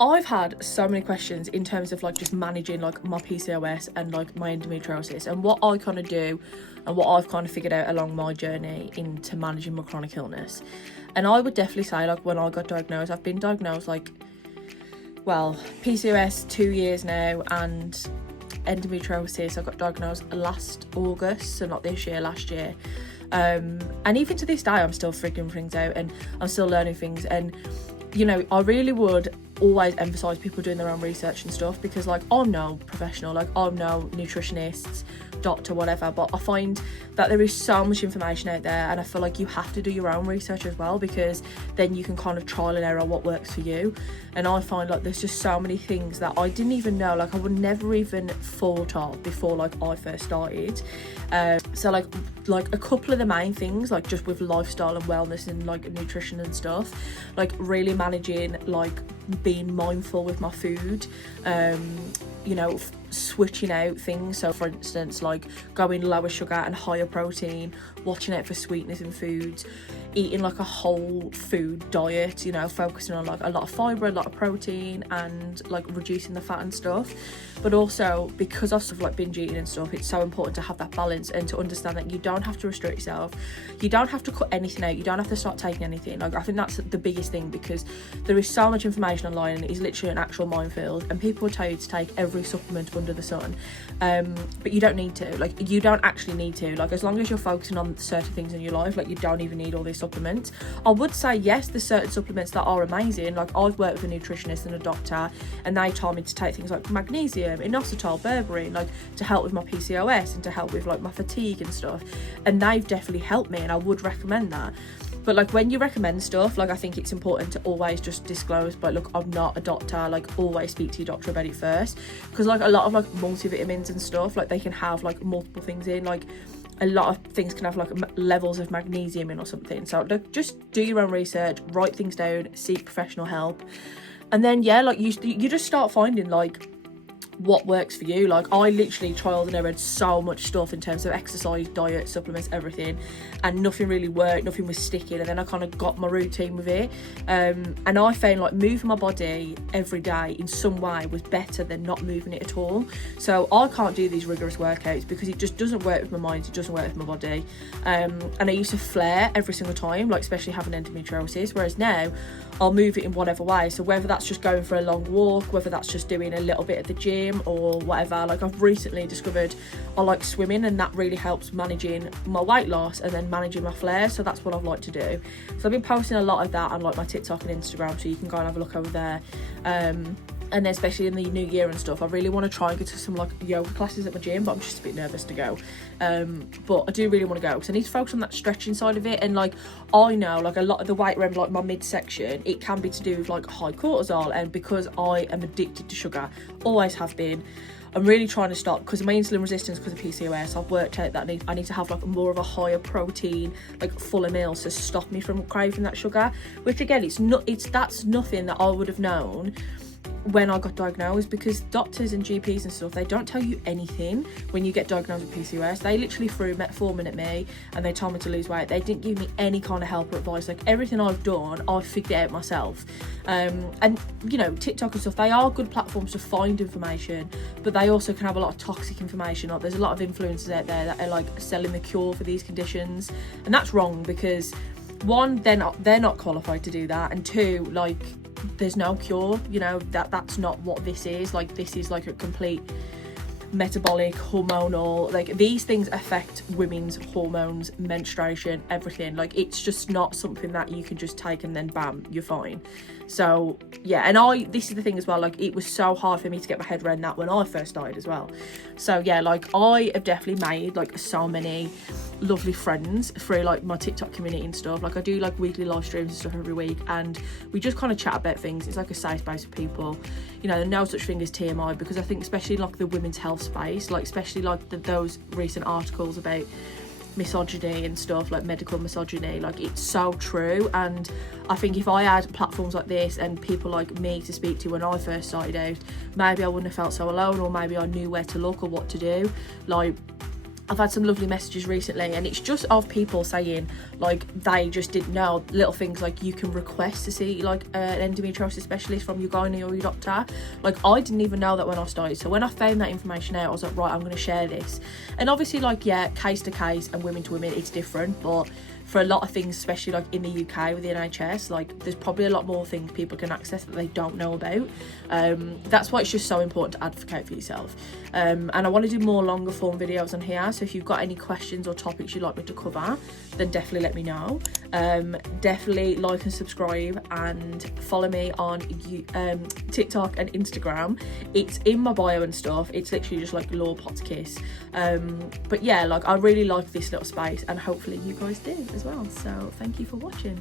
I've had so many questions in terms of like just managing like my PCOS and like my endometriosis, and what I kind of do and what I've kind of figured out along my journey into managing my chronic illness. And I would definitely say, like, when I got diagnosed, I've been diagnosed like, well, PCOS 2 years now, and endometriosis I got diagnosed last August, so not this year, last year. And even to this day I'm still figuring things out and I'm still learning things. And you know, I really would always emphasize people doing their own research and stuff, because like, I'm no professional, like I'm no nutritionist, doctor, whatever, but I find that there is so much information out there, and I feel like you have to do your own research as well, because then you can kind of trial and error what works for you. And I find like there's just so many things that I didn't even know, like I would never even thought of before like I first started. So like a couple of the main things, like just with lifestyle and wellness and like nutrition and stuff, like really managing, like being mindful with my food, you know, switching out things. So for instance, like going lower sugar and higher protein, watching out for sweetness in foods, eating like a whole food diet, you know, focusing on like a lot of fibre, a lot of protein, and like reducing the fat and stuff. But also, because of stuff like binge eating and stuff, it's so important to have that balance and to understand that you don't have to restrict yourself, you don't have to cut anything out, you don't have to start taking anything. Like I think that's the biggest thing, because there is so much information online and it is literally an actual minefield, and people will tell you to take every supplement under the sun, but you don't need to. Like you don't actually need to. Like as long as you're focusing on certain things in your life, like you don't even need all these supplements. I would say yes, there's certain supplements that are amazing. Like I've worked with a nutritionist and a doctor, and they told me to take things like magnesium, inositol, berberine, like to help with my PCOS and to help with like my fatigue and stuff, and they've definitely helped me, and I would recommend that. But like when you recommend stuff, like I think it's important to always just disclose, but look, I'm not a doctor, like always speak to your doctor about it first, because like a lot of like multivitamins and stuff, like they can have like multiple things in, like a lot of things can have like levels of magnesium in or something. So like just do your own research, write things down, seek professional help, and then yeah, like you just start finding like what works for you. Like I literally trialed and errored so much stuff in terms of exercise, diet, supplements, everything, and nothing really worked, nothing was sticking. And then I kind of got my routine with it, and I found like moving my body every day in some way was better than not moving it at all. So I can't do these rigorous workouts because it just doesn't work with my mind, it doesn't work with my body, and I used to flare every single time, like especially having endometriosis, whereas now I'll move it in whatever way. So whether that's just going for a long walk, whether that's just doing a little bit at the gym or whatever. Like I've recently discovered I like swimming, and that really helps managing my weight loss and then managing my flares, so that's what I've liked to do. So I've been posting a lot of that on like my TikTok and Instagram, so you can go and have a look over there. And then especially in the new year and stuff, I really want to try and go to some like yoga classes at my gym, but I'm just a bit nervous to go. But I do really want to go because I need to focus on that stretching side of it. And like I know like a lot of the weight around like my midsection, it can be to do with like high cortisol, and because I am addicted to sugar, always have been, I'm really trying to stop because of my insulin resistance because of PCOS. I've worked out that I need to have like more of a higher protein, like fuller meals to stop me from craving that sugar, which again, that's nothing that I would have known when I got diagnosed, because doctors and GPs and stuff, they don't tell you anything when you get diagnosed with PCOS. They literally threw metformin at me and they told me to lose weight. They didn't give me any kind of help or advice. Like everything I've done, I've figured it out myself. And you know, TikTok and stuff, they are good platforms to find information, but they also can have a lot of toxic information. Like there's a lot of influencers out there that are like selling the cure for these conditions, and that's wrong, because one, they're not qualified to do that, and two, like there's no cure, you know, that's not what this is. Like this is like a complete metabolic, hormonal, like these things affect women's hormones, menstruation, everything. Like it's just not something that you can just take and then bam, you're fine. So yeah, and this is the thing as well, like it was so hard for me to get my head around that when I first started as well. So yeah, like I have definitely made like so many lovely friends through like my TikTok community and stuff. Like I do like weekly live streams and stuff every week, and we just kind of chat about things. It's like a safe space for people, you know. There's no such thing as TMI, because I think especially like the women's health space, like especially like those recent articles about misogyny and stuff, like medical misogyny, like it's so true. And I think if I had platforms like this and people like me to speak to when I first started out, maybe I wouldn't have felt so alone, or maybe I knew where to look or what to do. Like I've had some lovely messages recently, and it's just of people saying like they just didn't know little things like you can request to see like an endometriosis specialist from your gynae or your doctor. Like I didn't even know that when I started, so when I found that information out, I was like, right, I'm going to share this. And obviously, like, yeah, case to case and women to women it's different, but for a lot of things, especially like in the UK with the NHS, like there's probably a lot more things people can access that they don't know about. That's why it's just so important to advocate for yourself. And I want to do more longer form videos on here, so if you've got any questions or topics you'd like me to cover, then definitely let me know. Definitely like and subscribe, and follow me on TikTok and Instagram. It's in my bio and stuff. It's literally just like Law Potts Kiss. But yeah, like I really like this little space, and hopefully you guys do as well. So thank you for watching.